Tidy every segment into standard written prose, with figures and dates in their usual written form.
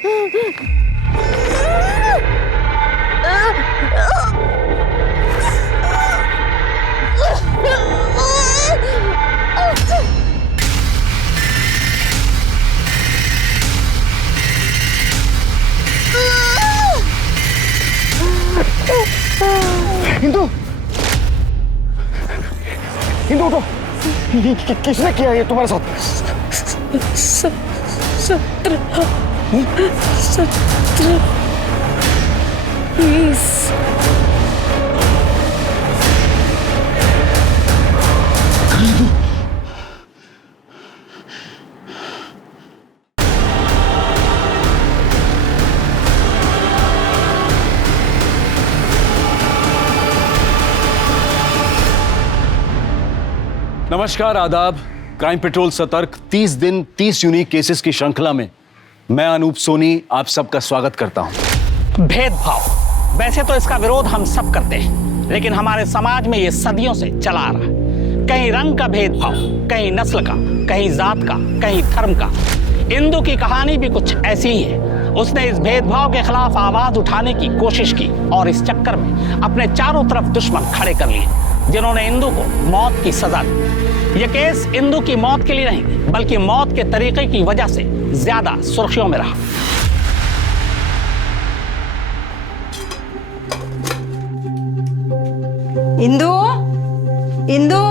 हिंदू, हिंदू उठो। किसने किया ये तुम्हारे साथ? 17 20 नमस्कार, आदाब। क्राइम पेट्रोल सतर्क 30 दिन 30 यूनिक केसेस की श्रृंखला में मैं अनूप सोनी आप सबका स्वागत करता हूं। भेदभाव, वैसे तो इसका विरोध हम सब करते हैं, लेकिन हमारे समाज में ये सदियों से चला आ रहा है। कहीं रंग का भेदभाव, कहीं नस्ल का, कहीं जात का, कहीं धर्म का। इंदु की कहानी भी कुछ ऐसी ही है। उसने इस भेदभाव के खिलाफ आवाज उठाने की कोशिश की और इस चक्कर में अपने चारों तरफ दुश्मन खड़े कर लिए, जिन्होंने इंदु को मौत की सजा दी। यह केस इंदु की मौत के लिए नहीं, बल्कि मौत के तरीके की वजह से ज्यादा सुर्खियों में रहा। इंदु, इंदु,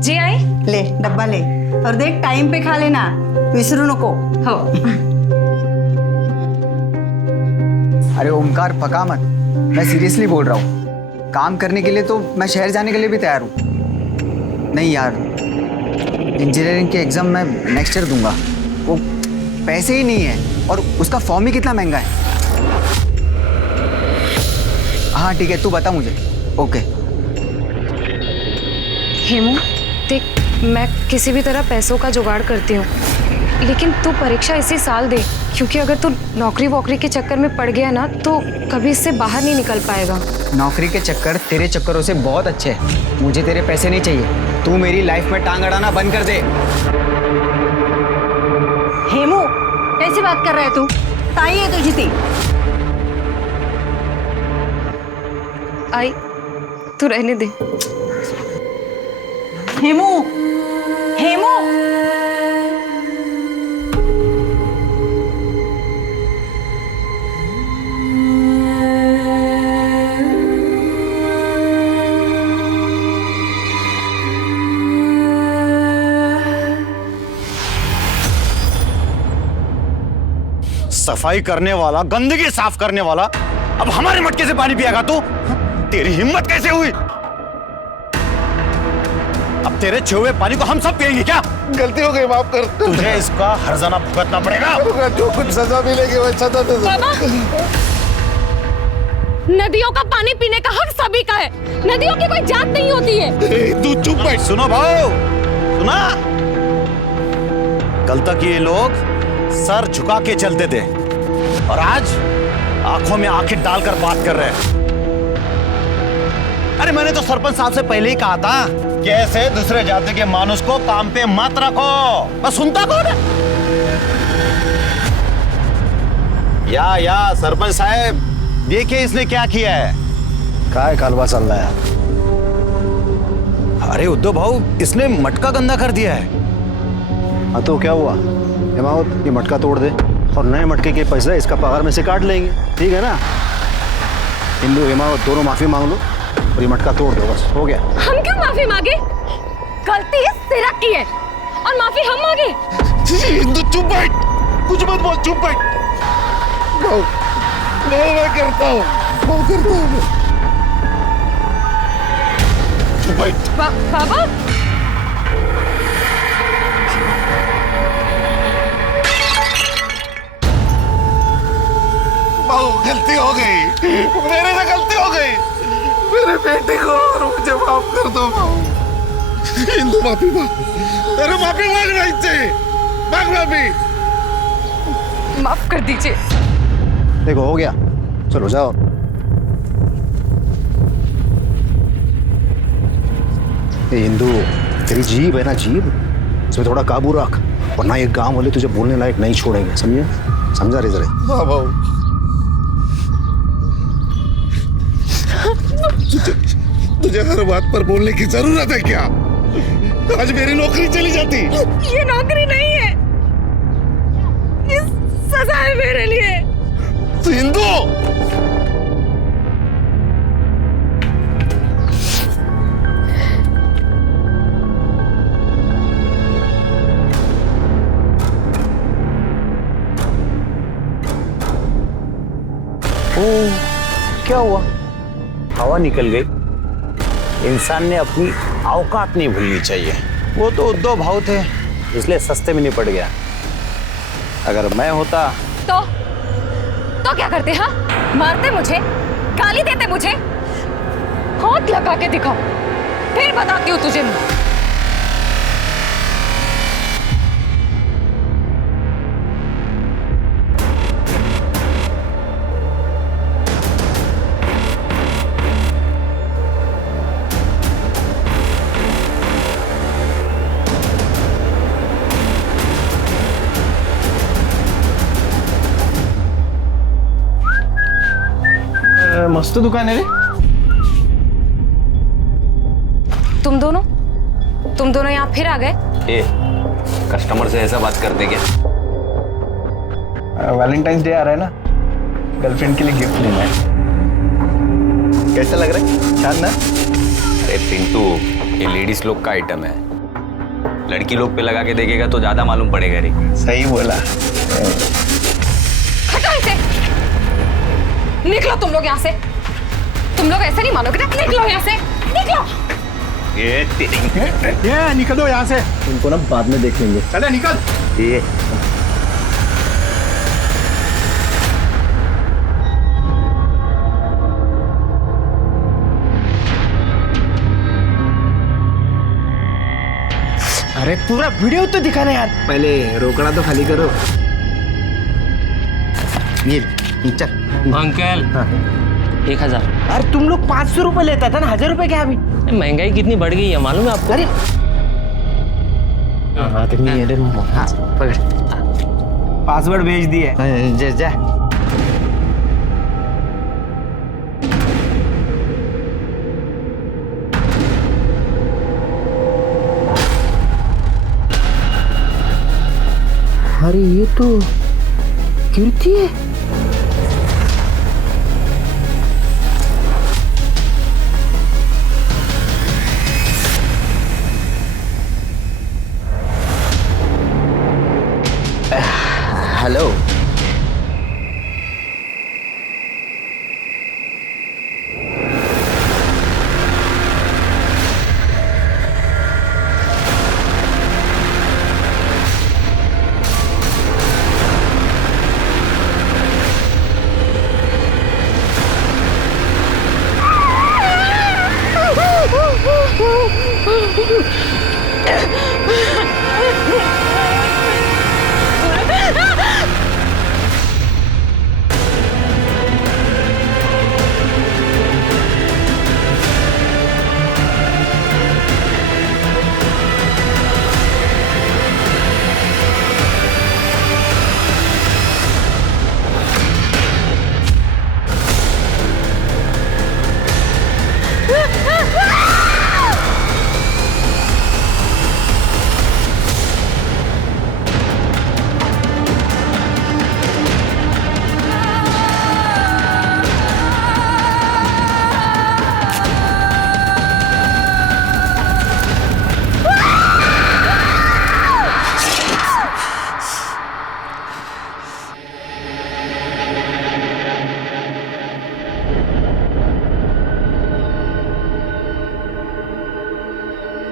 जी आई। ले डब्बा ले और देख टाइम पे खा लेना, विसरू नको। हो। अरे ओमकार, पका मत। मैं सीरियसली बोल रहा हूँ। काम करने के लिए तो मैं शहर जाने के लिए भी तैयार हूँ। नहीं यार, इंजीनियरिंग के एग्जाम मैं नेक्स्ट ईयर दूंगा। वो पैसे ही नहीं है और उसका फॉर्म ही कितना महंगा है। हाँ ठीक है, तू बता मुझे। ओके। हेमू देख, मैं किसी भी तरह पैसों का जुगाड़ करती हूँ, लेकिन तू परीक्षा इसी साल दे, क्योंकि अगर तू नौकरी वोकरी के चक्कर में पड़ गया ना तो कभी इससे बाहर नहीं निकल पाएगा। नौकरी के चक्कर तेरे चक्करों से बहुत अच्छे हैं। मुझे तेरे पैसे नहीं चाहिए। तू मेरी लाइफ में टांग अड़ाना बंद कर दे। हेमू, कैसी बात कर रहा है तू? ताई है तुझी थी। आई, तू रहने दे। हेमू, हेमू, सफाई करने वाला, गंदगी साफ करने वाला, अब हमारे मटके से पानी पिएगा तू? तेरी हिम्मत कैसे हुई? अब तेरे छुए पानी को हम सब पिएंगे क्या? गलती हो गई, माफ कर। तुझे इसका हर्जाना भुगतना पड़ेगा। जो कुछ सजा मिलेगी वो सजा दे दो। बाबा, नदियों का पानी पीने का हक सभी का है। नदियों की कोई जात नहीं होती है। तू चुप बैठ। सुनो भाऊ, सुना? कल तक ये लोग सर झुका के चलते थे और आज आंखों में आंखें डालकर बात कर रहे हैं। अरे मैंने तो सरपंच साहब से पहले ही कहा था कि ऐसे दूसरे जाति के मानुष को काम पे मत रखो। बस सुनता कौन है? या सरपंच साहब, देखिए इसने क्या किया है। काय कालवा चल रहा है? अरे उद्धव भाऊ, इसने मटका गंदा कर दिया है। हाँ तो क्या हुआ? हिमावत, ये मटका तोड़ दे और नए मटके के पैसे इसका पगार में से काट लेंगे, ठीक है ना? हिंदू हिमावत दोनों माफी मांग लो और ये मटका तोड़ दो, बस हो गया। हम क्यों माफी मांगे? गलती सिरा की है और माफी हम मांगे? हिंदू चुप बैठ, कुछ मत बोल, चुप बैठ। मैं करता हूँ, चुप बैठ। बाबा, गलती हो गई, मेरे से गलती हो गई। मेरे बेटे को और मुझे माफ कर दो। हिंदू माफी मांग, तेरे माफी मांग रही थी, मांग माफी। माफ कर दीजिए। देखो हो गया, चलो जाओ। हिंदू, तेरी जीभ है ना, जीभ, इसमें थोड़ा काबू रख, वरना ये गांव वाले तुझे बोलने लायक नहीं छोड़ेंगे, समझे? समझा रिजरे? हाँ भाऊ, तुझे हर बात पर बोलने की जरूरत है क्या? आज मेरी नौकरी चली जाती। ये नौकरी नहीं है, ये सजा है मेरे लिए। सिंधु, क्या हुआ? हवा निकल गई। इंसान ने अपनी औकात नहीं भूलनी चाहिए। वो तो उद्धव भाव थे, इसलिए सस्ते में निपट गया। अगर मैं होता तो क्या करते? हाँ, मारते मुझे, गाली देते मुझे, हाथ लगा के दिखाओ, फिर बताती हूँ तुझे मैं। मस्त दुकान है रे। तुम दोनों यहाँ फिर आ गए? कस्टमर से ऐसा बात करते क्या? वैलेंटाइंस डे आ रहा है ना, गर्लफ्रेंड के लिए गिफ्ट लेना है। कैसा लग रहा है? शानदार। अरे पिंटू, ये लेडीज लोग का आइटम है, लड़की लोग पे लगा के देखेगा तो ज्यादा मालूम पड़ेगा रे। सही बोला। हटो इसे, निकलो तुम लोग यहाँ से। तुम लोग ऐसे नहीं मानोगे ना, निकलो यहाँ से, निकलो। ये निकलो यहाँ से। उनको ना बाद में देख लेंगे। चले निकल। ये अरे पूरा वीडियो तो दिखाना यार, पहले रोकड़ा तो खाली करो। ये चल अंकल, 1000। अरे तुम लोग 500 रुपए लेता था ना, 1000 रुपए क्या अभी? महंगाई कितनी बढ़ गई है मालूम है आपको? अरे हाँ, पकड़, पासवर्ड भेज दिए। जा जा। अरे ये तो कीर्ति है। हेलो।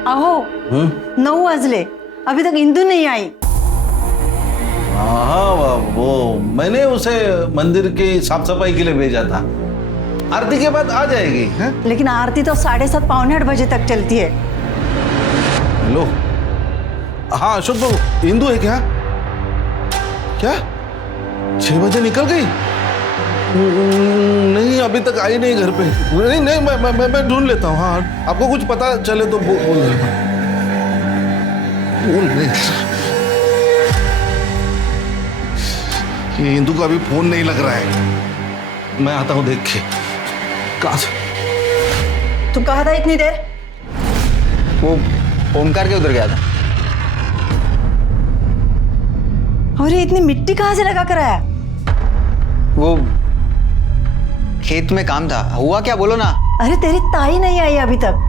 अहो, 9 वाजले, अभी तक इंदू नहीं आई। हाँ, वो मैंने उसे मंदिर की साफ सफाई के लिए भेजा था। आरती के बाद आ जाएगी। है? लेकिन आरती तो 7:30 पौने 8 बजे तक चलती है। हेलो, हाँ अशोक बाबू, इंदु है क्या? क्या 6 बजे निकल गई? नहीं, अभी तक आई नहीं घर पे। नहीं नहीं, मैं ढूंढ लेता हूँ। हाँ, आपको कुछ पता चले तो बोल देना। बोल नहीं, ये हिंदू का भी फोन नहीं लग रहा है। मैं आता हूँ देख के। कहाँ से? तुम कहा था इतनी देर? वो ओमकार के उधर गया था। और ये इतनी मिट्टी कहाँ से लगा कर आया? वो खेत में काम था। हुआ क्या बोलो ना। अरे तेरी ताई नहीं आई अभी तक।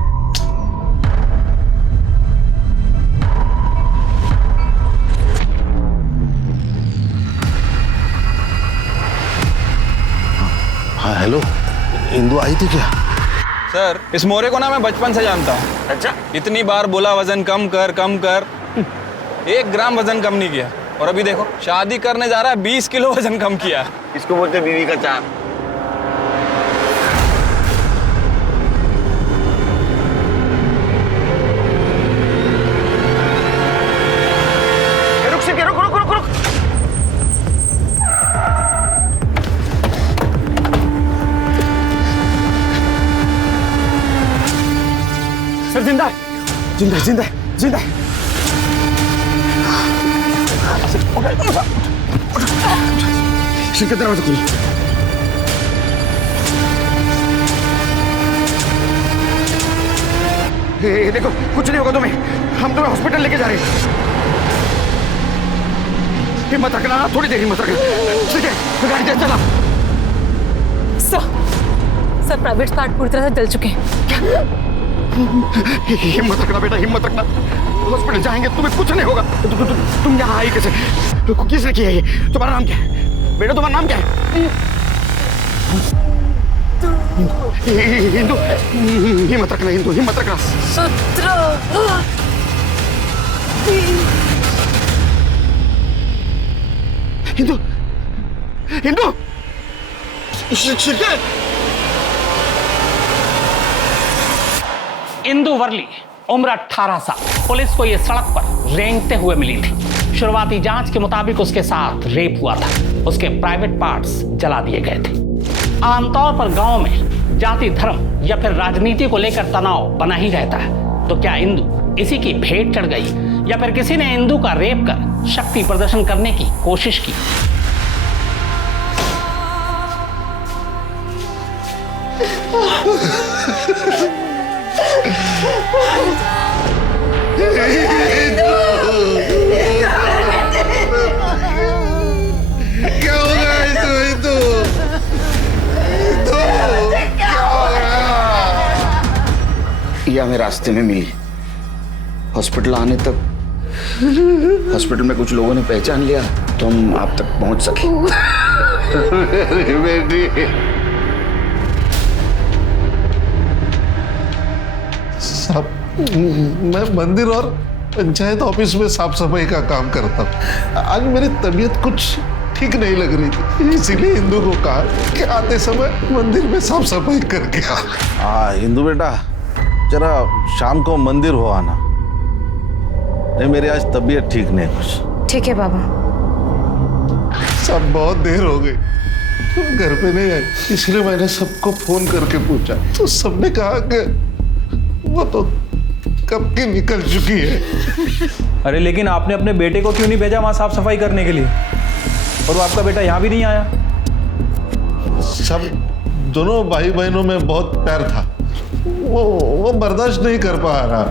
हाँ हेलो, इंदु आई थी क्या? सर, इस मोरे को ना मैं बचपन से जानता हूँ। अच्छा, इतनी बार बोला वजन कम कर कम कर, 1 ग्राम वजन कम नहीं किया। और अभी देखो शादी करने जा रहा है, 20 किलो वजन कम किया। इसको बोलते बीवी का चार। रुक से रुक रुक रुक रुक। सर जिंदा है, जिंदा है, जिंदा है, जिंदा है। शिरकत दरवाजा खोलो। ये देखो, कुछ नहीं होगा तुम्हें। हम तुम्हें हॉस्पिटल लेके जा रहे हैं। हिम्मत रखना, थोड़ी देर हिम्मत रखना। ठीक है, गाड़ी तेज चला। सर प्राइवेट पार्ट पूरी तरह से जल चुके हैं। हिम्मत रखना बेटा, हिम्मत रखना। हॉस्पिटल जाएंगे, तुम्हें कुछ नहीं होगा। तुम यहाँ आई कैसे? किसने किया ये? तुम्हारा नाम क्या है बेटा? तुम्हारा नाम क्या है? हिंदू, हिम्मत रखना हिंदू, हिम्मत रखना। हिंदू, हिंदू, इंदु वर्ली उम्र 18 साल, पुलिस को यह सड़क पर रेंगते हुए मिली थी। शुरुआती जांच के मुताबिक उसके साथ रेप हुआ था। उसके प्राइवेट पार्ट्स जला दिए गए थे। आमतौर पर गांव में जाति, धर्म या फिर राजनीति को लेकर तनाव बना ही रहता है। तो क्या इंदु इसी की भेंट चढ़ गई या फिर किसी ने इंदु का रेप कर शक्ति प्रदर्शन करने की कोशिश की? क्या हो गया हिंदू? क्या हो गया? ये हमें रास्ते में मिली। हॉस्पिटल आने तक हॉस्पिटल में कुछ लोगों ने पहचान लिया तो हम आप तक पहुंच सके। बेटी, मैं मंदिर और पंचायत ऑफिस में साफ सफाई का काम करता हूँ। आज मेरी तबीयत कुछ ठीक नहीं लग रही थी, इसीलिए हिंदू को कहा कि आते समय मंदिर में साफ सफाई करके आ। हाँ हिंदू बेटा, जरा शाम को मंदिर हो आना। नहीं मेरी आज तबीयत ठीक नहीं कुछ। ठीक है बाबा। सब बहुत देर हो गई, तुम घर पे नहीं आए, इसलिए मैंने सबको फोन करके पूछा तो सबने कहा कि वो तो कब की निकल चुकी है। अरे लेकिन आपने अपने बेटे को क्यों नहीं भेजा वहां साफ सफाई करने के लिए? और वो आपका बेटा यहाँ भी नहीं आया? सब दोनों भाई बहनों में बहुत प्यार था, वो बर्दाश्त नहीं कर पा रहा।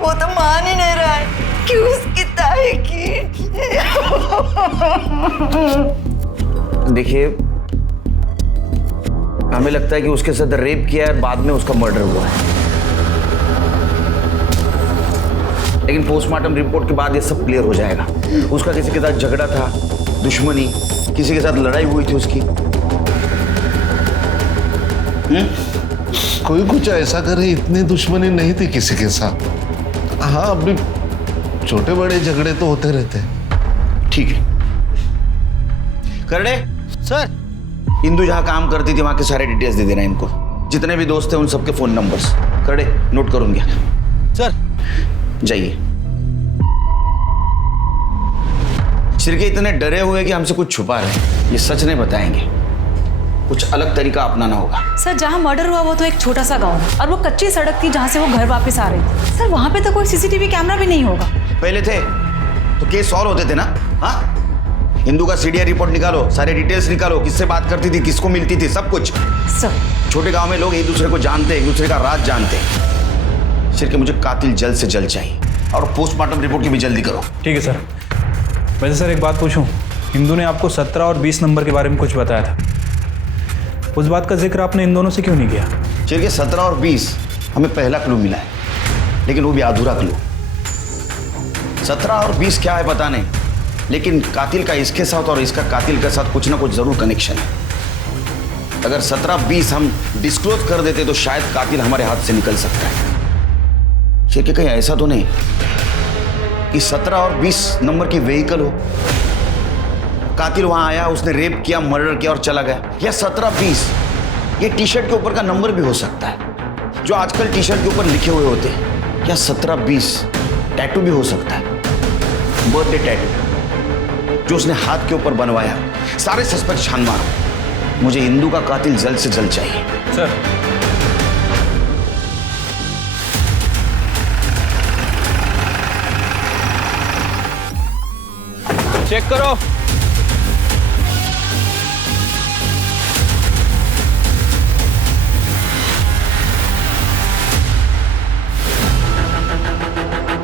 वो तो मान ही नहीं रहा है कि उसकी ताई की। देखिए, हमें लगता है कि उसके साथ रेप किया है, बाद में उसका मर्डर हुआ है। लेकिन पोस्टमार्टम रिपोर्ट के बाद ये सब क्लियर हो जाएगा। उसका किसी के साथ झगड़ा था, दुश्मनी, किसी के साथ लड़ाई हुई थी उसकी। कोई कुछ ऐसा करे, इतनी दुश्मनी नहीं थी किसी के साथ। हाँ अभी छोटे बड़े झगड़े तो होते रहते हैं। ठीक है करड़े सर, इंदु जहां काम करती थी वहां के सारे डिटेल्स दे देना इनको। जितने भी दोस्त हैं उन सबके फोन नंबर्स करड़े नोट करूंगा सर। जाइए। शिरके इतने डरे हुए कि हमसे कुछ छुपा रहे, ये सच नहीं बताएंगे। कुछ अलग तरीका अपनाना होगा। सर जहाँ मर्डर हुआ वो तो एक छोटा सा गांव है और वो कच्ची सड़क थी जहाँ से वो घर वापस आ रही थी। सर वहाँ पे तो कोई सीसीटीवी कैमरा भी नहीं होगा। पहले थे तो केस सॉल्व होते थे ना। हाँ हिंदू का सीडीआर रिपोर्ट निकालो, सारे डिटेल्स निकालो, किससे बात करती थी, किसको मिलती थी, सब कुछ। सर छोटे गांव में लोग एक दूसरे को जानते हैं, एक दूसरे का राज जानते हैं। सिर्फ मुझे कातिल जल्द से जल्द चाहिए और पोस्टमार्टम रिपोर्ट की भी जल्दी करो। ठीक है सर। वैसे सर एक बात पूछूं, हिंदू ने आपको 17 और 20 नंबर के बारे में कुछ बताया था, उस बात का जिक्र आपने इन दोनों से क्यों नहीं किया? चलिए 17 और 20 हमें पहला क्लू मिला है, लेकिन वो भी अधूरा क्लू। 17 और 20 क्या है पता नहीं, लेकिन कातिल का इसके साथ और इसका कातिल के साथ कुछ ना कुछ जरूर कनेक्शन है। अगर 17-20 हम डिस्क्लोज कर देते तो शायद कातिल हमारे हाथ से निकल सकता है। कि कहीं ऐसा तो नहीं कि 17 और 20 नंबर की व्हीकल हो, कातिल वहां आया, उसने रेप किया, मर्डर किया और चला गया। या 17-20 ये टी शर्ट के ऊपर का नंबर भी हो सकता है, जो आजकल टी शर्ट के ऊपर लिखे हुए होते हैं। या 17-20 टैटू भी हो सकता है, बर्थडे टैटू जो उसने हाथ के ऊपर बनवाया। सारे सस्पेक्ट छान मारो, मुझे हिंदू का कातिल जल्द से जल्द चाहिए। सर चेक करो।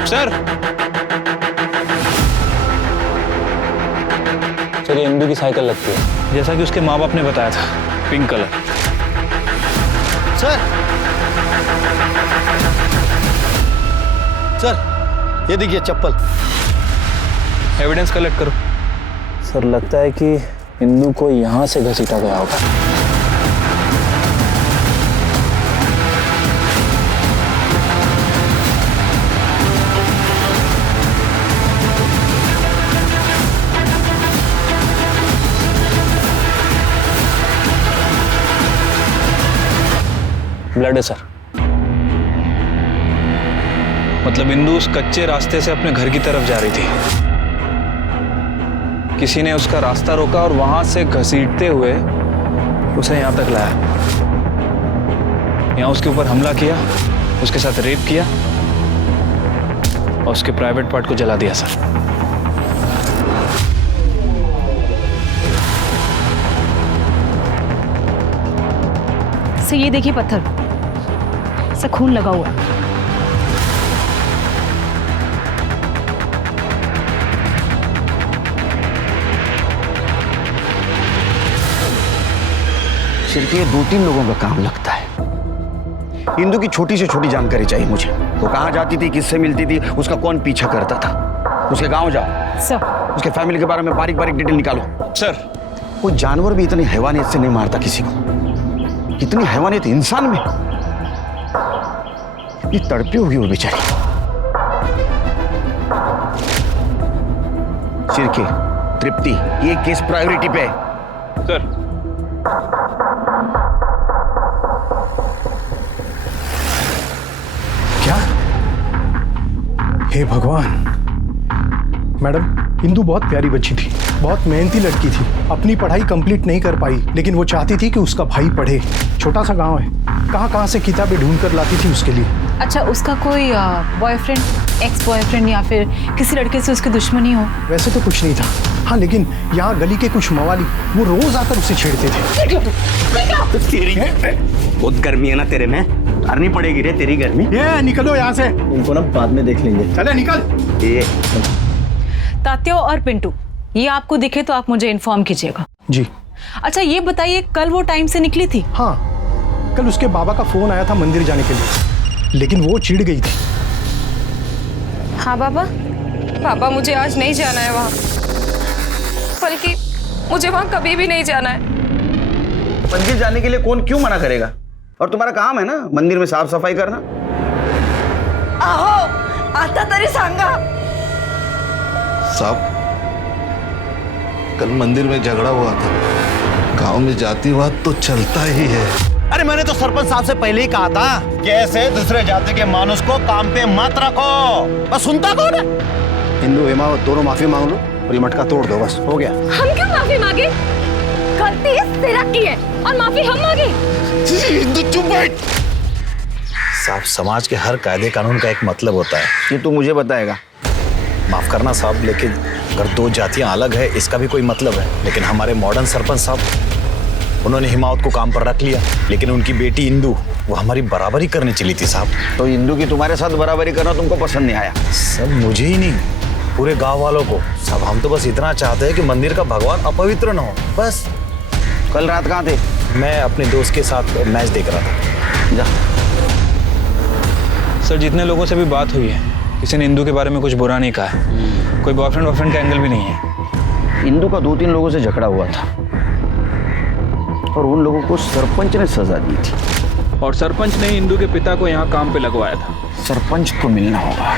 सर ये हिंदू की साइकिल लगती है, जैसा कि उसके माँ बाप ने बताया था, पिंक कलर। सर ये देखिए चप्पल। एविडेंस कलेक्ट करो। सर लगता है कि हिंदू को यहाँ से घसीटा गया होगा। ब्लड है सर। मतलब हिंदू उस कच्चे रास्ते से अपने घर की तरफ जा रही थी, किसी ने उसका रास्ता रोका और वहां से घसीटते हुए उसे यहां तक लाया, यहां उसके ऊपर हमला किया, उसके साथ रेप किया और उसके प्राइवेट पार्ट को जला दिया सर। सर ये देखिए पत्थर, सर खून लगा हुआ। सिर्फ ये 2-3 लोगों का काम लगता है। हिंदू की छोटी से छोटी जानकारी चाहिए मुझे। वो कहाँ जाती थी, किससे मिलती थी, उसका कौन पीछा करता था। उसके गांव जाओ सर, उसके फैमिली के बारे में बारीक बारीक डिटेल निकालो। सर कोई जानवर भी इतनी हैवानियत से नहीं मारता किसी को, कितनी हैवानियत इंसान में। ये तड़पी होगी वो बेचारी। सिरके, तृप्ति, ये केस प्रायोरिटी पे है। सर क्या? हे भगवान। मैडम, हिंदू बहुत प्यारी बच्ची थी, बहुत मेहनती लड़की थी, अपनी पढ़ाई कंप्लीट नहीं कर पाई, लेकिन वो चाहती थी कि उसका भाई पढ़े। छोटा सा गांव है, कहाँ से किताबें ढूंढ कर लाती थी उसके लिए। अच्छा, उसका कोई बॉयफ्रेंड, एक्स बॉयफ्रेंड या फिर किसी लड़के से उसकी दुश्मनी हो? वैसे तो कुछ नहीं था, हाँ, लेकिन यहाँ गली के कुछ मवाली वो रोज आकर उसे छेड़ते थे। तेरी बहुत गर्मी है ना तेरे में, करनी पड़ेगी रे तेरी गर्मी। ये निकलो यहाँ से, इनको ना बाद में देख लेंगे। चले निकल। ये तात्या और पिंटू, ये आपको दिखे तो आप मुझे इन्फॉर्म कीजिएगा। जी। अच्छा ये बताइए, कल वो टाइम से निकली थी? हाँ, कल उसके बाबा का फोन आया था मंदिर जाने के लिए, लेकिन वो चिढ़ गई थी। हाँ बाबा, पापा मुझे आज नहीं जाना है वहाँ, बल्कि मुझे वहाँ कभी भी नहीं जाना है। मंदिर जाने के लिए कौन क्यों मना करेगा? और तुम्हारा काम है ना मंदिर में साफ सफाई करना। आहो, आता तरी सांगा। साहब, कल मंदिर में झगड़ा हुआ था, गांव में जाति वाद तो चलता ही है। अरे मैंने तो सरपंच साहब से पहले ही कहा था कि ऐसे दूसरे जाति के मानुस को काम पे मत रखो, बस सुनता कौन है? हिंदू हेमावत दोनों माफी मांग लो और ये मटका तोड़ दो, बस हो गया। हम क्यों माफी मांगे? गलती इस तिलक की है और माफी हम मांगे। हिंदू चुप बैठ। साहब, समाज के हर कायदे कानून का एक मतलब होता है। ये तो मुझे बताएगा। माफ करना साहब, लेकिन अगर दो जातियां अलग है इसका भी कोई मतलब है। लेकिन हमारे मॉडर्न सरपंच साहब, उन्होंने हिमावत को काम पर रख लिया, लेकिन उनकी बेटी इंदू वो हमारी बराबरी करने चली थी साहब। तो इंदू की तुम्हारे साथ बराबरी करना तुमको पसंद नहीं आया? सब मुझे ही नहीं, पूरे गांव वालों को। सब हम तो बस इतना चाहते हैं कि मंदिर का भगवान अपवित्र न हो, बस। कल रात कहाँ थे? मैं अपने दोस्त के साथ मैच देख रहा था। जा। सर जितने लोगों से भी बात हुई है, किसी ने इंदू के बारे में कुछ बुरा नहीं कहा है। कोई बॉयफ्रेंड का एंगल भी नहीं है। इंदू का 2-3 लोगों से झगड़ा हुआ था और उन लोगों को सरपंच ने सजा दी थी। और सरपंच ने इंदू के पिता को यहाँ काम पे लगवाया था। सरपंच को मिलना होगा।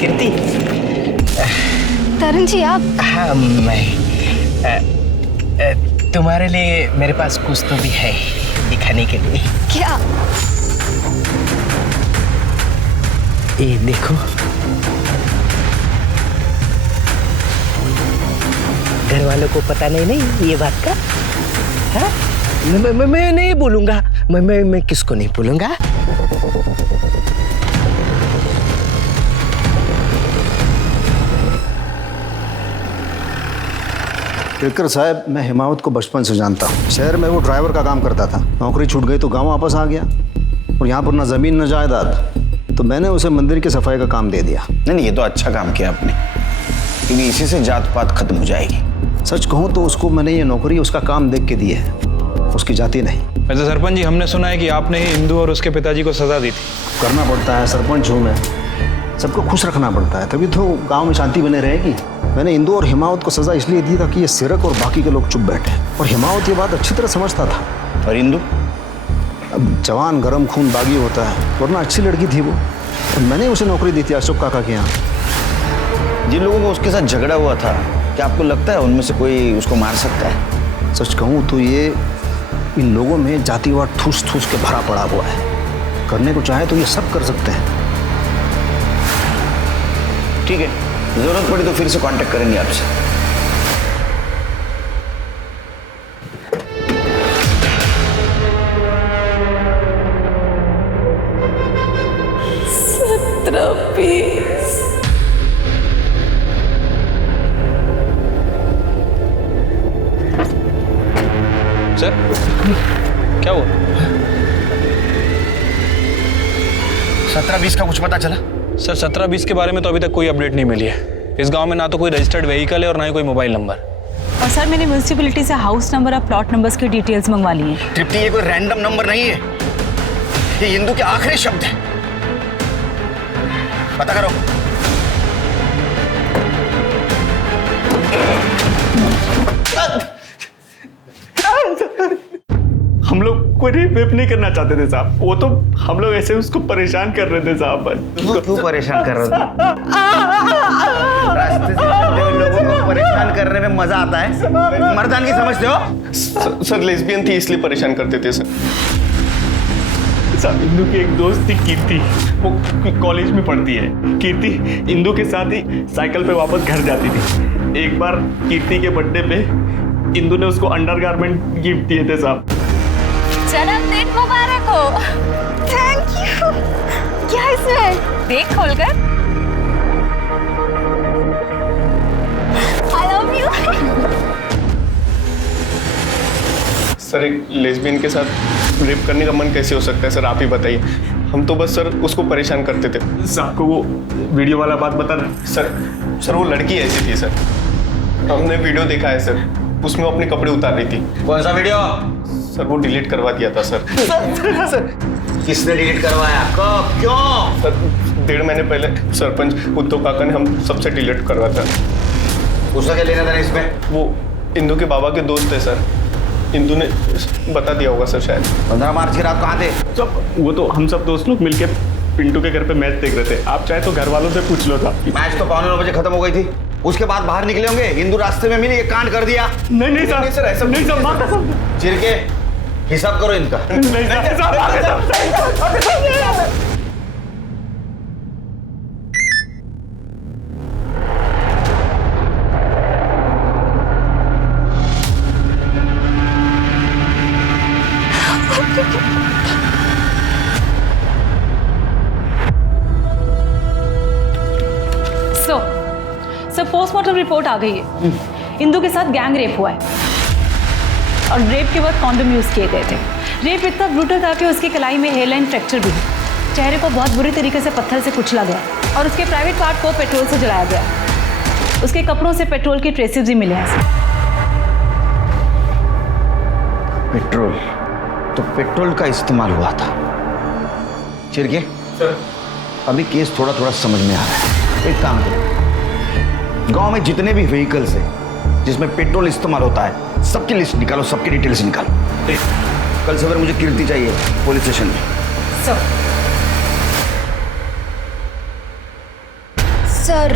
कीर्ति। तरुण जी आप? हाँ मैं तुम्हारे लिए मेरे पास कुछ तो भी है दिखाने के लिए। क्या? ये देखो, घर वालों को पता नहीं ये बात का। हाँ? मैं नहीं बोलूंगा। मैं किसको नहीं बोलूंगा। केरकर साहब, मैं हिमावत को बचपन से जानता हूँ। शहर में वो ड्राइवर का काम करता था, नौकरी छूट गई तो गांव वापस आ गया, और यहाँ पर ना जमीन न जायदाद, तो मैंने उसे मंदिर की सफाई का काम दे दिया। नहीं, ये तो अच्छा काम किया आपने, क्योंकि इसी से जात पात खत्म हो जाएगी। सच कहूँ तो उसको मैंने ये नौकरी उसका काम देख के दी है, उसकी जाति नहीं। वैसे सरपंच जी, हमने सुना है कि आपने ही इंदू और उसके पिताजी को सजा दी थी। करना पड़ता है, सरपंच हूँ मैं, सबको खुश रखना पड़ता है, तभी तो गांव में शांति बने रहेगी। मैंने इंदू और हिमावत को सजा इसलिए दी ताकि ये सिरक और बाकी के लोग चुप बैठे, और हिमावत ये बात अच्छी तरह समझता था। और इंदू? अब जवान गरम खून बागी होता है, वरना अच्छी लड़की थी वो, और मैंने उसे नौकरी दी थी अशोक काका के यहाँ। जिन लोगों को उसके साथ झगड़ा हुआ था, क्या आपको लगता है उनमें से कोई उसको मार सकता है? सच कहूँ तो ये इन लोगों में जातिवाद ठूस ठूस के भरा पड़ा हुआ है। करने को चाहे तो ये सब कर सकते हैं। ठीक है, जरूरत पड़ी तो फिर से कांटेक्ट करेंगे आपसे। सर क्या हुआ? 17-20 का कुछ पता चला? सर 17-20 के बारे में तो अभी तक कोई अपडेट नहीं मिली है। इस गांव में ना तो कोई रजिस्टर्ड व्हीकल है और ना ही कोई मोबाइल नंबर। और सर मैंने म्यूनिसिपैलिटी से हाउस नंबर और प्लॉट नंबर्स की डिटेल्स मंगवा ली है। तृप्ति, ये कोई रैंडम नंबर नहीं है, ये इंदू के आखिरी शब्द है। पता करो। हम लोग कोई रेप नहीं करना चाहते थे साहब, वो तो हम लोग ऐसे उसको परेशान कर रहे थे साहब। बस क्यों परेशान कर रहे थे? रास्ते से चलते हुए लोगों को परेशान करने में मजा आता है? मर्दान की समझते हो? सर लेस्बियन थी इसलिए परेशान करते थे सर। साहब इंदू की एक दोस्त थी कीर्ति, वो कॉलेज में पढ़ती है। कीर्ति इंदू के साथ ही साइकिल पे वापस घर जाती थी। एक बार कीर्ति के बर्थडे पे इंदू ने उसको अंडरगारमेंट गिफ्ट दिए थे साहब। जन्मदिन मुबारक हो। Thank you. क्या इसमें? देख खोलकर। I love you। सर एक लेस्बियन के साथ रेप करने का मन कैसे हो सकता है सर, आप ही बताइए। हम तो बस सर उसको परेशान करते थे। आपको वो वीडियो वाला बात बता रहे सर वो लड़की ऐसी थी सर, हमने वीडियो देखा है सर, उसमें अपने कपड़े उतार रही थी। कौन सा वीडियो? सर वो डिलीट करवा दिया था सर। सर किसने डिलीट करवाया? कब? क्यों? सर 1.5 महीने पहले सरपंच उद्धव काका ने हम सबसे डिलीट करवाया था। उसका क्या लेना था इसमें? वो इंदू के बाबा के दोस्त है सर, इंदू ने बता दिया होगा सर शायद। 15 मार्च की रात कहाँ थे? सब वो तो हम सब दोस्त लोग मिलके पिंटू के घर पे मैच देख रहे थे। आप चाहे तो घर वालों से पूछ लो था। मैच तो 9:15 बजे खत्म हो गई थी, उसके बाद बाहर निकले होंगे, इंदू रास्ते में मिली, ये कांड कर दिया। नहीं सर ऐसा नहीं सर, माता सर। चिर के हिसाब करो इनका। नहीं सर। सर पोस्टमार्टम रिपोर्ट आ गई है। इंदु के साथ गैंग रेप हुआ है और रेप के बाद कॉन्डोम यूज किए गए थे। रेप इतना ब्रूटल था कि उसकी कलाई में हेयरलाइन फ्रैक्चर भी है। चेहरे को बहुत बुरी तरीके से पत्थर से कुचला गया और उसके प्राइवेट पार्ट को पेट्रोल से जलाया गया। उसके कपड़ों से पेट्रोल की ट्रेसेस भी मिले हैं। पेट्रोल, तो पेट्रोल का इस्तेमाल हुआ था। चिरके सर, अभी केस थोड़ा थोड़ा समझ में आ रहा है। एक काम करो, गांव में जितने भी व्हीकल्स हैं जिसमें पेट्रोल इस्तेमाल होता है सबकी लिस्ट निकालो, सबकी डिटेल्स निकालो। कल सवेरे मुझे कीर्ति चाहिए पुलिस स्टेशन में। सर,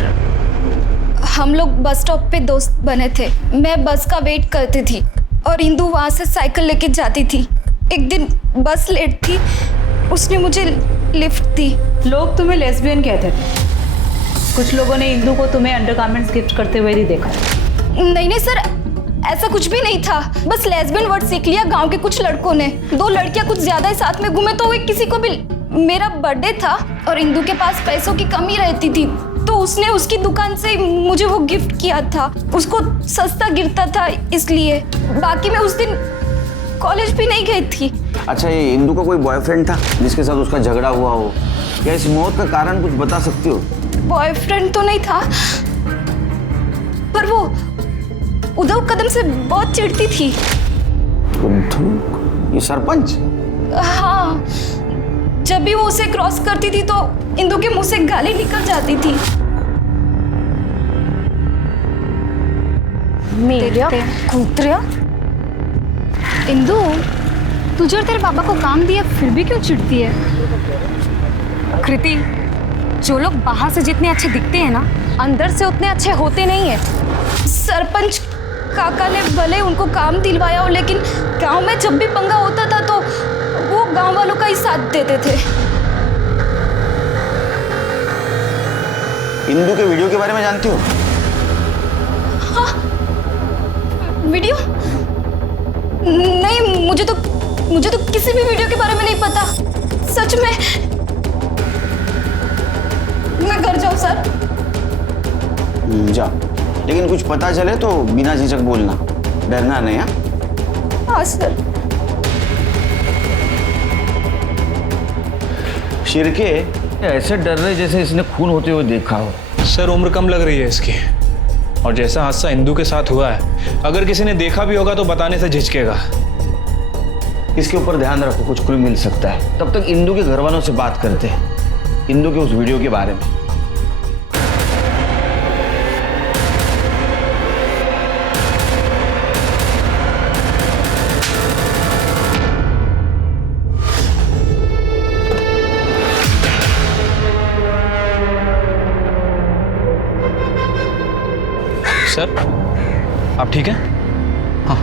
हम लोग बस स्टॉप पे दोस्त बने थे। मैं बस का वेट करती थी और इंदु वहाँ से साइकिल लेके जाती थी। एक दिन बस लेट थी, उसने मुझे लिफ्ट दी। लोग तुम्हें लेस्बियन कहते थे। कुछ लोगों ने इंदु को तुम्हें अंडरगारमेंट्स गिफ्ट करते हुए भी देखा। नहीं नहीं सर, ऐसा कुछ भी नहीं था। बस लेस्बियन वर्ड सीख लिया गांव के कुछ लड़कों ने। 2 लड़कियां कुछ ज्यादा ही साथ में घूमे तो वे किसी को भी। मेरा बर्थडे था और इंदु के पास पैसों की कमी रहती थी तो उसने उसकी दुकान से मुझे वो गिफ्ट किया था। उसको सस्ता गिरता था इसलिए। बाकी मैं उस दिन कॉलेज भी नहीं गई थी। अच्छा, ये इंदु का कोई बॉयफ्रेंड था जिसके साथ उसका झगड़ा हुआ हो? क्या इस मौत का कारण कुछ बता सकती हो? बॉयफ्रेंड तो नहीं था, पर वो उद्धव कदम से बहुत चिढ़ती थी। उद्धव? ये सरपंच? हाँ, जब भी वो उसे क्रॉस करती थी तो इंदु के मुंह से गाली निकल जाती थी। मेरा कुत्रिया। इंदु, तुझे और तेरे पापा को काम दिया फिर भी क्यों चिढ़ती है? कृति, जो लोग बाहर से जितने अच्छे दिखते हैं ना, अंदर से उतने अच्छे होते नहीं है। सरपंच काका ने भले उनको काम दिलवाया हो, लेकिन गांव में जब भी पंगा होता था तो वो गांव वालों का ही साथ देते थे। इंदु के वीडियो के बारे में जानती हो? हाँ, वीडियो? नहीं, मुझे तो किसी भी वीडियो के बारे में नहीं पता। सच में। मैं घर जाऊं सर? जा, लेकिन कुछ पता चले तो बिना झिझक बोलना, डरना नहीं। हाँ सर। शिरके ऐसे डर रहे जैसे इसने खून होते हुए देखा हो। सर, उम्र कम लग रही है इसकी, और जैसा हादसा इंदु के साथ हुआ है, अगर किसी ने देखा भी होगा तो बताने से झिझकेगा। इसके ऊपर ध्यान रखो, कुछ क्लू मिल सकता है। तब तक इंदु के घर वालों से बात करते हैं, इंदु के उस वीडियो के बारे में। सर, आप ठीक हैं? हाँ।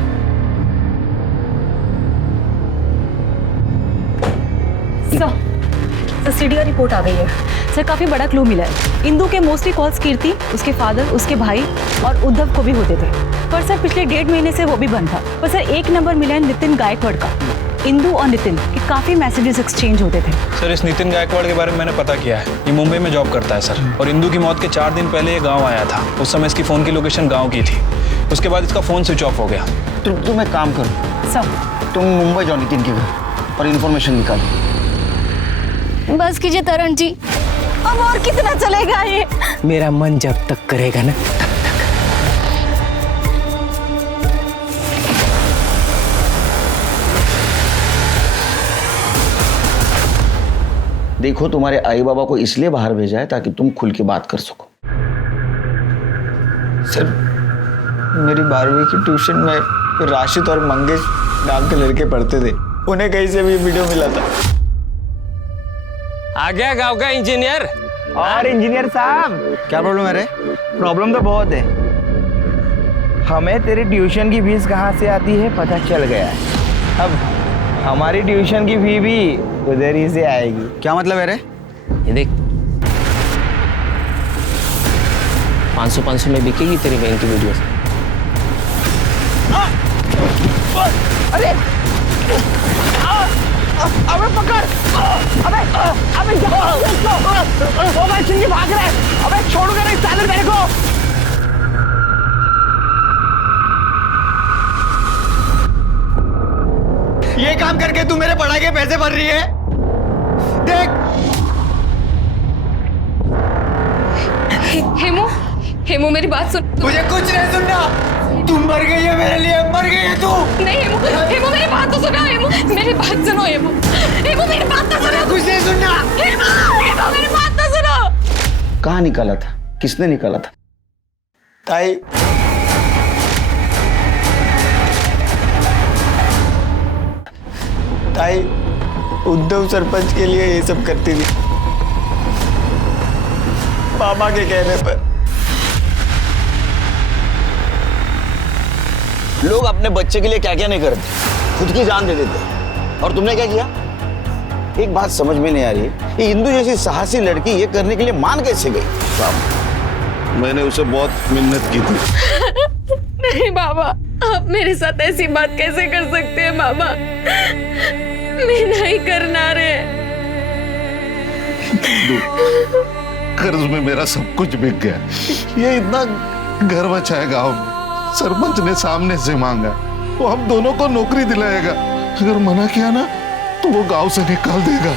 सर, सीडीआर रिपोर्ट आ गई है। सर, काफी बड़ा क्लू मिला है। इंदु के मोस्टली कॉल्स कीर्ति, उसके फादर, उसके भाई और उद्धव को भी होते थे। पर सर, पिछले 1.5 महीने से वो भी बंद था। पर सर, एक नंबर मिला है नितिन गायकवाड़ का। इंदु और नितिन के काफी मैसेजेस एक्सचेंज होते थे। सर, इस नितिन गायकवाड़ के बारे में मैंने पता किया है। ये मुंबई में जॉब करता है सर, और इंदु की मौत के 4 दिन पहले ये गांव आया था। उस समय इसकी फोन की लोकेशन गांव की थी। उसके बाद इसका फोन स्विच ऑफ हो गया। तुम एक काम करो सर, तुम मुंबई जाओ नितिन के घर और इन्फॉर्मेशन निकालो। बस कीजिए तरण जी, अब और कितना चलेगा ये? मेरा मन जब तक करेगा ना तब तक। देखो, तुम्हारे आई बाबा को इसलिए बाहर भेजा है ताकि तुम खुल के बात कर सको। सर, मेरी 12वीं की ट्यूशन में राशिद और मंगेश नाम के लड़के पढ़ते थे। उन्हें कहीं से भी वीडियो मिला था। आ गया गांव का इंजीनियर। और इंजीनियर साहब, क्या प्रॉब्लम है रे? प्रॉब्लम तो बहुत है। हमें तेरी ट्यूशन की फीस कहाँ से आती है पता चल गया है। अब हमारी ट्यूशन की फी भी उधर ही से आएगी। क्या मतलब है रे? ये देख, 500 में बिकेगी तेरी बहन की वीडियो। अरे अबे पकड़, अबे ओ भाई सिंह भाग रहे, अबे छोड़ूंगा नहीं साले मेरे को। ये काम करके तू मेरे पढ़ाई के पैसे भर रही है। देख हेमू, हेमू मेरी बात सुन। तुझे कुछ नहीं सुनना, तू मर गई है मेरे लिए, मर गई है तू। नहीं हेमू, हेमू मेरी बात तो सुनो। हेमू मेरी बात सुनो। हेमू, हेमू मेरी बात तो सुनो। कुछ नहीं सुनना। हेमू, हेमू मेरी बात तो सुनो। कहाँ निकाला था, किसने निकाला था? ताई ताई उद्धव सरपंच के लिए ये सब करती थी, पापा के कहने पर। लोग अपने बच्चे के लिए क्या क्या नहीं करते, खुद की जान दे देते। और तुमने क्या किया? एक बात समझ में नहीं आ रही, ये इंदु जैसी साहसी लड़की ये करने के लिए मान कैसे गई? मैंने उसे बहुत मिन्नत की थी। नहीं बाबा, आप मेरे साथ ऐसी बात कैसे कर सकते हैं बाबा? मैं नहीं करना रे। कर्ज में मेरा सब कुछ बिक गया। ये इतना घर बचा है गांव में, सरपंच ने सामने से मांगा, वो हम दोनों को नौकरी दिलाएगा। अगर मना किया ना तो वो गांव से निकाल देगा।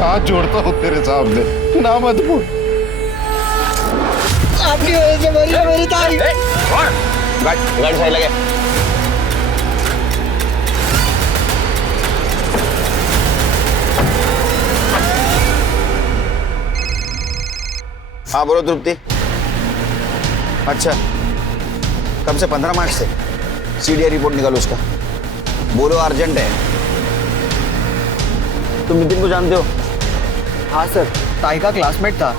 हाथ जोड़ता हूँ तेरे सामने, ना मत बोल। आपकी वजह से मरी है मेरी ताई। गाड़ी सही लगे। हाँ बोलो तृप्ति। अच्छा, कब से? 15 मार्च से सीडीआई रिपोर्ट निकालो उसका। बोलो अर्जेंट है। तुम नितिन को जानते हो? हाँ सर, ताई का क्लासमेट था।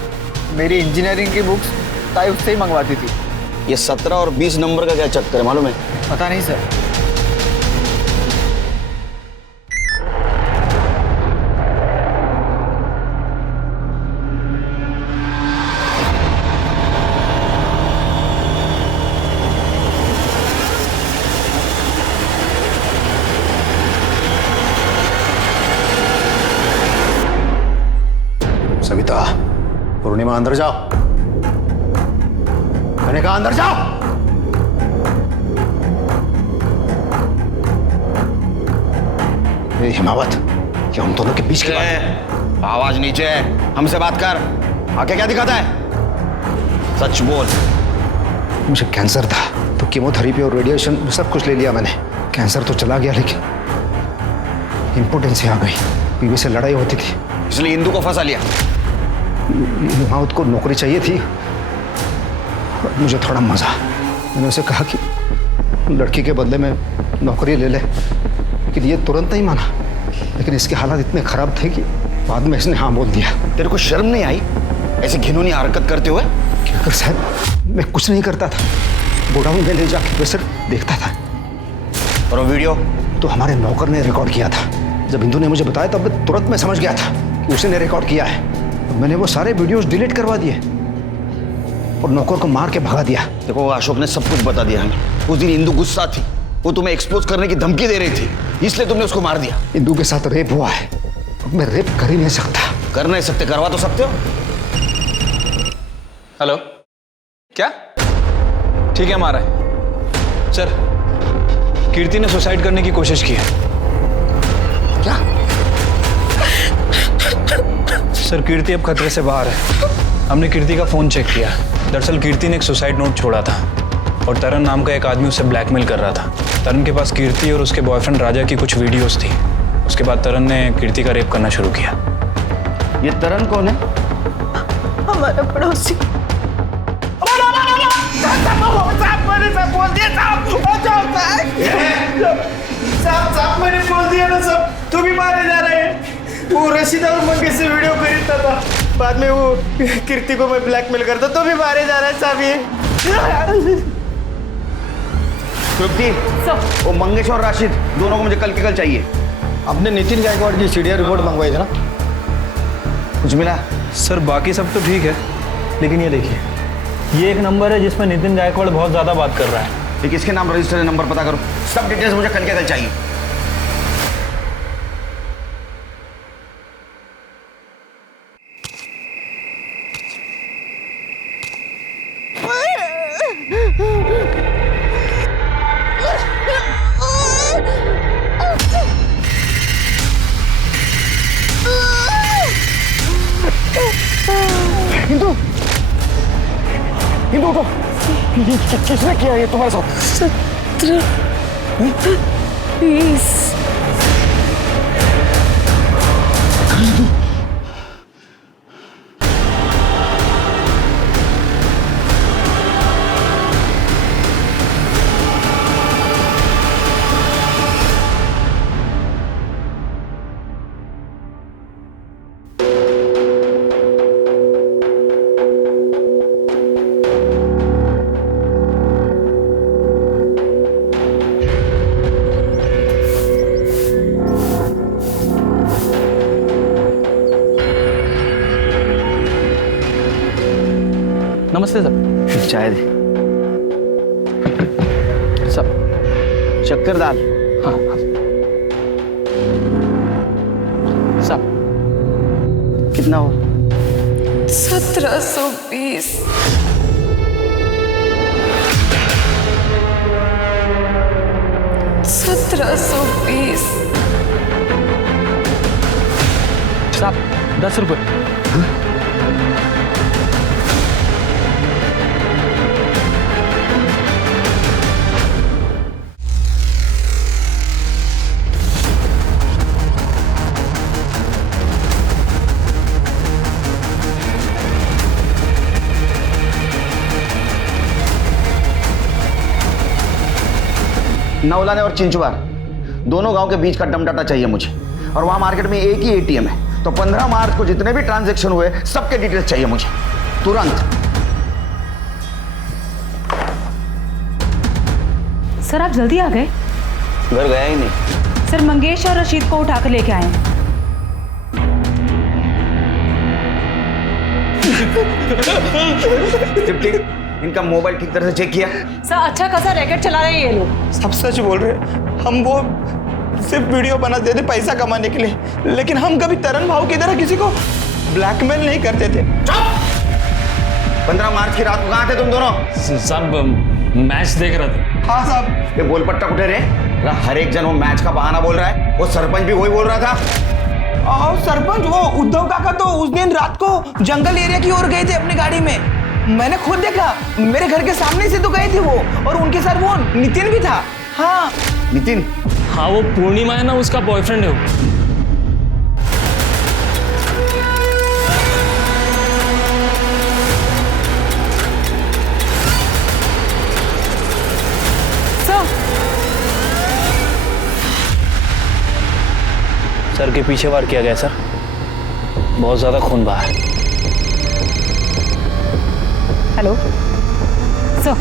मेरी इंजीनियरिंग की बुक्स ताई उससे ही मंगवाती थी। ये 17 और 20 नंबर का क्या चक्कर है, मालूम है? पता नहीं सर। सविता, पूर्णिमा अंदर जाओ। मैंने कहा अंदर जाओ। हिमावत, ये हम दोनों के बीच की बात है। आवाज नीचे है, हमसे बात कर। आके क्या दिखाता है? सच बोल। मुझे कैंसर था तो कीमोथेरेपी और रेडिएशन सब कुछ ले लिया मैंने। कैंसर तो चला गया लेकिन इम्पोर्टेंसी आ गई। बीवी से लड़ाई होती थी, इसलिए इंदु को फंसा लिया। हिमावत को नौकरी चाहिए थी, मुझे थोड़ा मजा। मैंने उसे कहा कि लड़की के बदले में नौकरी ले ले, लेकिन ये तुरंत नहीं माना। लेकिन इसके हालात इतने खराब थे कि बाद में इसने हाँ बोल दिया। तेरे को शर्म नहीं आई ऐसी घिनौनी हरकत करते हुए? क्या कर साहब, मैं कुछ नहीं करता था। गोडाउन में ले जाके मैं सिर्फ देखता था। और वो वीडियो तो हमारे नौकर ने रिकॉर्ड किया था। जब इंदु ने मुझे बताया तब तुरंत मैं समझ गया था कि उसने रिकॉर्ड किया है। मैंने वो सारे वीडियोस डिलीट करवा दिए और नौकर को मार के भगा दिया। देखो अशोक ने सब कुछ बता दिया हमें। उस दिन इंदु गुस्सा थी, वो तुम्हें एक्सपोज करने की धमकी दे रही थी, इसलिए तुमने उसको मार दिया। इंदु के साथ रेप हुआ है, मैं रेप कर ही नहीं सकता। कर नहीं सकते, करवा तो सकते हो। हेलो, क्या? ठीक है, हम आ रहे हैं। सर, कीर्ति ने सुसाइड करने की कोशिश की है। क्या? सर, कीर्ति अब खतरे से बाहर है। हमने कीर्ति का फोन चेक किया। दरअसल कीर्ति ने एक सुसाइड नोट छोड़ा था और तरन नाम का एक आदमी उसे ब्लैकमेल कर रहा था। तरन के पास कीर्ति और उसके बॉयफ्रेंड राजा की कुछ वीडियोस थी। उसके बाद तरन ने कीर्ति का रेप करना शुरू किया। ये तरन कौन है? हमारा पड़ोसी। साहब मैंने बोल दिया ना सब, तू भी मारे जा रहे हैं। वो रशीदा और मंगेश से वीडियो खरीदता था, बाद में वो कीर्ति को मैं ब्लैकमेल करता, तो भी मारे जा रहा है साहब। ये तृप्ति, वो मंगेश और राशिद दोनों को मुझे कल के कल चाहिए। आपने नितिन गायकवाड़ की सीडीआई रिपोर्ट मंगवाई थी ना, कुछ मिला? सर बाकी सब तो ठीक है, लेकिन ये देखिए, ये एक नंबर है जिसमें नितिन गायकवाड़ बहुत ज्यादा बात कर रहा है। ये किसके नाम रजिस्टर है? नंबर पता करो, सब डिटेल्स मुझे कल के कल चाहिए। किसने किया ये तुम्हारे साथ? 17, 20। नमस्ते सर। चाय दे सब, शक्कर दाल। हाँ सब कितना हुआ? 1720। साहब 10 रुपये। नौलाने और चिंचवार दोनों गांव के बीच का डमडाटा चाहिए मुझे, और वहां मार्केट में एक ही एटीएम है, तो 15 मार्च को जितने भी ट्रांजैक्शन हुए सबके डिटेल्स चाहिए मुझे तुरंत। सर आप जल्दी आ गए? घर गया ही नहीं सर मंगेश और रशीद को उठाकर लेके आए हैं। ठीक, इनका मोबाइल ठीक तरह से चेक किया? सर अच्छा खासा रैकेट चला रहे हैं ये लोग। सब सच बोल रहे हैं। हम वो सिर्फ वीडियो बनाते थे पैसा कमाने के लिए, लेकिन हम कभी तरन भाव की तरह किसी को ब्लैकमेल नहीं करते थे। 15 मार्च की रात को कहाँ थे तुम दोनों? सब मैच देख रहे थे। हाँ साहब। ये बोलपट्टा कुठे रे? हर एक जन वो मैच का बहाना बोल रहा है, वो सरपंच भी वही बोल रहा था। और सरपंच वो उद्धव काका तो उस दिन रात को जंगल एरिया की ओर गए थे अपनी गाड़ी में। मैंने खुद देखा, मेरे घर के सामने से तो गए थे वो, और उनके साथ वो नितिन भी था। हाँ नितिन? हाँ वो पूर्णिमा है ना, उसका बॉयफ्रेंड है वो। सर के पीछे वार किया गया सर, बहुत ज्यादा खून बहा है। हेलो सर,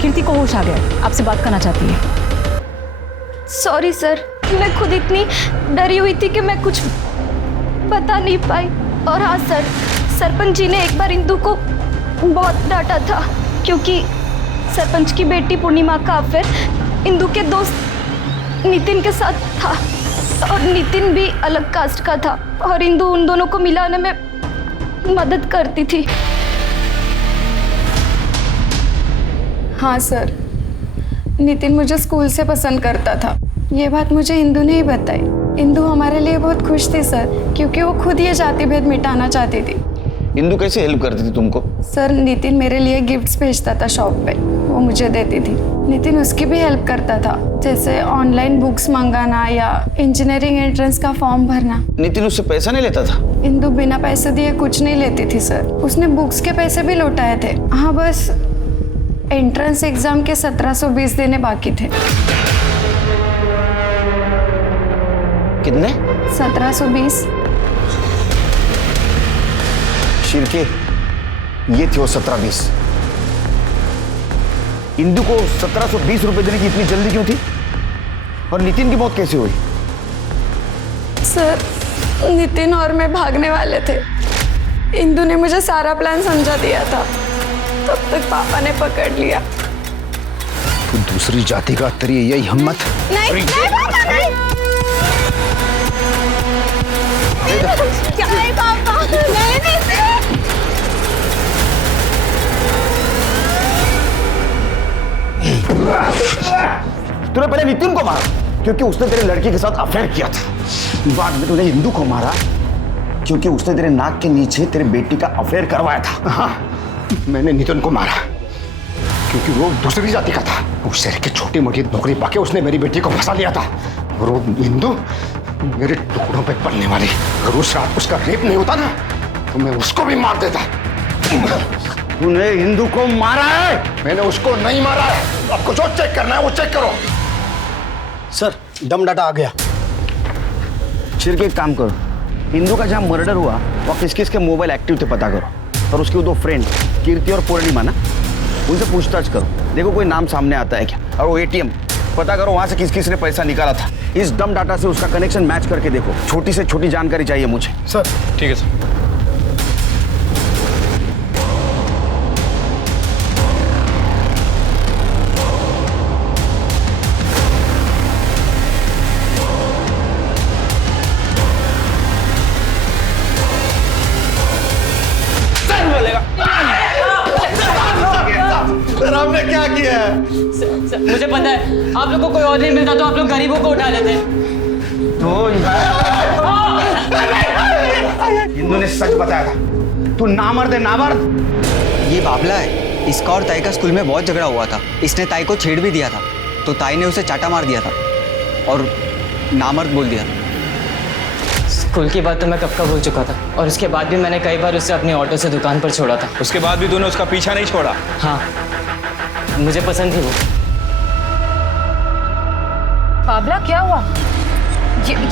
कीर्ति को होश आ गया, आपसे बात करना चाहती है। सॉरी सर, मैं खुद इतनी डरी हुई थी कि मैं कुछ बता नहीं पाई। और हाँ सर, सरपंच जी ने एक बार इंदु को बहुत डांटा था, क्योंकि सरपंच की बेटी पूर्णिमा का अफेयर इंदु के दोस्त नितिन के साथ था, और नितिन भी अलग कास्ट का था, और इंदु उन दोनों को मिलाने में मदद करती थी। हाँ सर, नितिन मुझे स्कूल से पसंद करता था। ये बात मुझे इंदु ने ही बताई। इंदु हमारे लिए बहुत खुश थी सर, क्योंकि वो खुद ये जाति भेद मिटाना चाहती थी। इंदु कैसे हेल्प करती थी तुमको? सर नितिन मेरे लिए गिफ्ट्स भेजता था शॉप पे, वो मुझे देती थी। नितिन उसकी भी हेल्प करता था, जैसे ऑनलाइन बुक्स मंगाना या इंजीनियरिंग एंट्रेंस का फॉर्म भरना। नितिन उससे पैसा नहीं लेता था? इंदु बिना पैसे दिए कुछ नहीं लेती थी सर, उसने बुक्स के पैसे भी लौटाए थे। हाँ बस एंट्रेंस एग्जाम के 1720 देने बाकी थे। कितने? 1720। शिरके, ये थे वो 1720। इंदु को 1720 रुपए देने की इतनी जल्दी क्यों थी? और नितिन की मौत कैसे हुई? सर नितिन और मैं भागने वाले थे, इंदु ने मुझे सारा प्लान समझा दिया था, तब तक पापा ने पकड़ लिया। तू दूसरी जाति का, तेरी यही हिम्मत? नहीं, नहीं पापा नहीं। क्या है पापा? नहीं तूने पहले नितिन को मारा क्योंकि उसने तेरे लड़की के साथ अफेयर किया था। बाद में तूने इंदु को मारा क्योंकि उसने तेरे नाक के नीचे तेरे बेटी का अफेयर करवाया था। हाँ, मैंने नितिन को मारा क्योंकि वो दूसरी जाति का था। उस शहर की छोटी मोटी नौकरी पाके उसने मेरी बेटी को फंसा लिया था। और वो हिंदू मेरे टुकड़ों पे पड़ने वाली, अगर उस रात उसका रेप नहीं होता ना तो मैं उसको भी मार देता। तूने हिंदू को मारा है? मैंने उसको नहीं मारा है। आपको जो चेक करना है वो चेक करो। सर दम डाटा आ गया। सिर्फ एक काम करो, हिंदू का जहाँ मर्डर हुआ वहाँ किस किस के मोबाइल एक्टिव थे पता करो, और उसके 2 फ्रेंड कीर्ति और पूर्णिमा ना, उनसे पूछताछ करो, देखो कोई नाम सामने आता है क्या। और वो एटीएम पता करो वहाँ से किस किस ने पैसा निकाला था। इस दम डाटा से उसका कनेक्शन मैच करके देखो। छोटी से छोटी जानकारी चाहिए मुझे। सर ठीक है सर। सर आपने क्या किया है? मुझे पता है, आप लोग को कोई और नहीं मिलता तो आप लोग गरीबों को उठा लेते। हिंदू ने सच बताया था। तू नामर्द है, नामर्द। ये बाबला है। इसका और ताई का स्कूल में बहुत झगड़ा हुआ था। इसने ताई को छेड़ भी दिया था, तो ताई ने उसे चाटा मार दिया था और नामर्द बोल दिया। स्कूल की बात तो मैं कब का भूल चुका था, और उसके बाद भी मैंने कई बार उसे अपनी ऑटो से दुकान पर छोड़ा था। उसके बाद भी तूने उसका पीछा नहीं छोड़ा? हाँ, मुझे पसंद थी वो। बाबला क्या हुआ?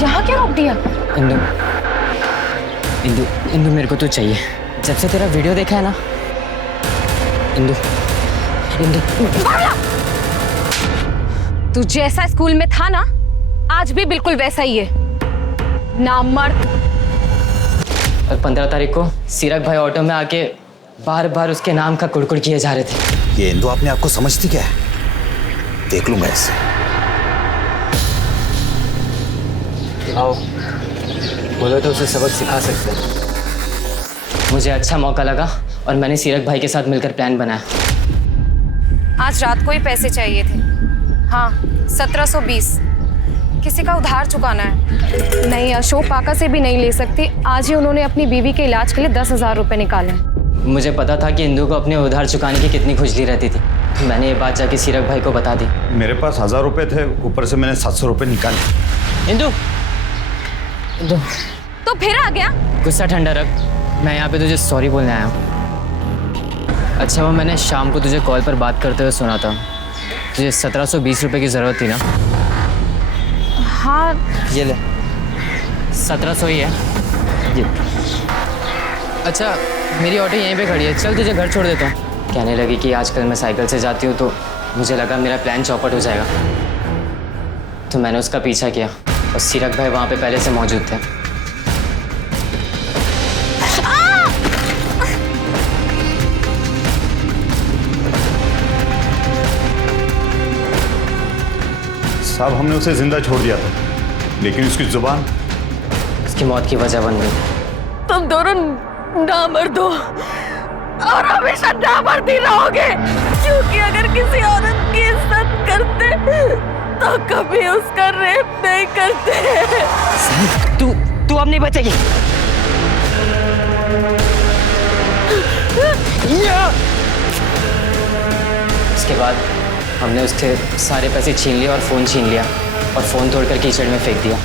यहाँ क्या रोक दिया? इंदु, इंदु, इंदु मेरे को तो चाहिए। जब से तेरा वीडियो देखा है ना इंदु, इंदु। तू जैसा स्कूल में था ना, आज भी बिल्कुल वैसा ही है, नामर्द। और 15 तारीख को सीरक भाई ऑटो में आके बार बार उसके नाम का कुड़कुड़ किए जा रहे थे। ये इंदु अपने आप को समझती क्या है? देख लूंगा इससे। आओ, बोलो तो उसे सबक सिखा सकते हैं। मुझे अच्छा मौका लगा और मैंने सीरक भाई के साथ मिलकर प्लान बनाया। आज रात को ही पैसे चाहिए थे। हाँ, 1720। किसी का उधार चुकाना है। नहीं, अशोक काका से भी नहीं ले सकती। आज ही उन्होंने अपनी बीवी के इलाज के लिए 10,000 रुपए निकाले। मुझे पता था कि इंदु को अपने उधार चुकाने की कितनी खुजली रहती थी, तो मैंने ये बात जाके सीरक भाई को बता दी। मेरे पास 1000 रुपए थे, ऊपर से मैंने 700 रुपए निकाले। इंदु, इंदु, तो फिर आ गया? गुस्सा ठंडा रख। मैं यहाँ पे तुझे सॉरी बोलने आया हूँ। अच्छा, वो मैंने शाम को तुझे कॉल पर बात करते हुए सुना था। तुझे 1720 रुपए की ज़रूरत थी ना? हाँ, ये ले, 1700 ही है ये। अच्छा, मेरी ऑटो यहीं पे खड़ी है, चल तुझे घर छोड़ देता हूँ। कहने लगी कि आजकल मैं साइकिल से जाती हूँ, तो मुझे लगा मेरा प्लान चौपट हो जाएगा, तो मैंने उसका पीछा किया और सीरक भाई वहाँ पे पहले से मौजूद थे। साहब, हमने उसे जिंदा छोड़ दिया था, लेकिन उसकी जुबान उसकी मौत की वजह बन गई। तुम दोनों नामर्द हो और हमेशा नामर्द ही रहोगे, क्योंकि अगर किसी औरत की इज्जत करते तो कभी उसका रेप नहीं करते। तू अब नहीं बचेगी। इसके बाद हमने उसके सारे पैसे छीन लिए और फोन छीन लिया और फोन तोड़कर कीचड़ में फेंक दिया।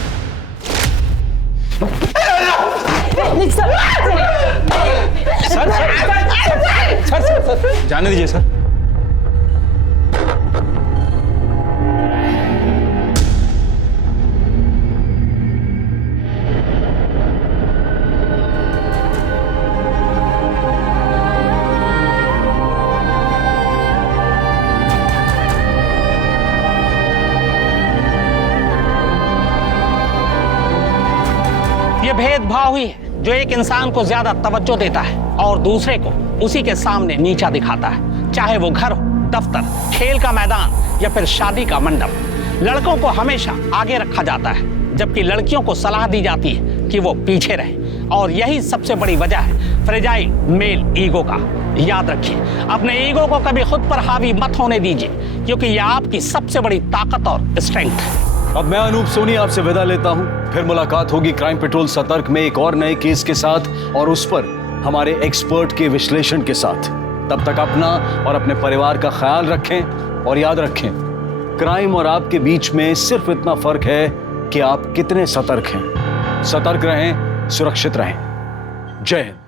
सर, जाने दीजिए सर। ये भेदभाव ही है जो एक इंसान को ज्यादा तवज्जो देता है और दूसरे को उसी के सामने नीचा दिखाता है। चाहे वो घर हो, दफ्तर, खेल का मैदान या फिर शादी का मंडप। लड़कों को हमेशा आगे रखा जाता है, जबकि लड़कियों को सलाह दी जाती है कि वो पीछे रहे। और यही सबसे बड़ी वजह है फ्रेजाइल मेल ईगो का। याद रखिए, अपने ईगो को कभी खुद पर हावी मत होने दीजिए, क्योंकि यह आपकी सबसे बड़ी ताकत और स्ट्रेंथ है। अब मैं अनूप सोनी आपसे विदा लेता हूं। फिर मुलाकात होगी क्राइम पेट्रोल सतर्क में एक और नए केस के साथ और उस पर हमारे एक्सपर्ट के विश्लेषण के साथ। तब तक अपना और अपने परिवार का ख्याल रखें और याद रखें, क्राइम और आपके बीच में सिर्फ इतना फर्क है कि आप कितने सतर्क हैं। सतर्क रहें, सुरक्षित रहें। जय हिंद।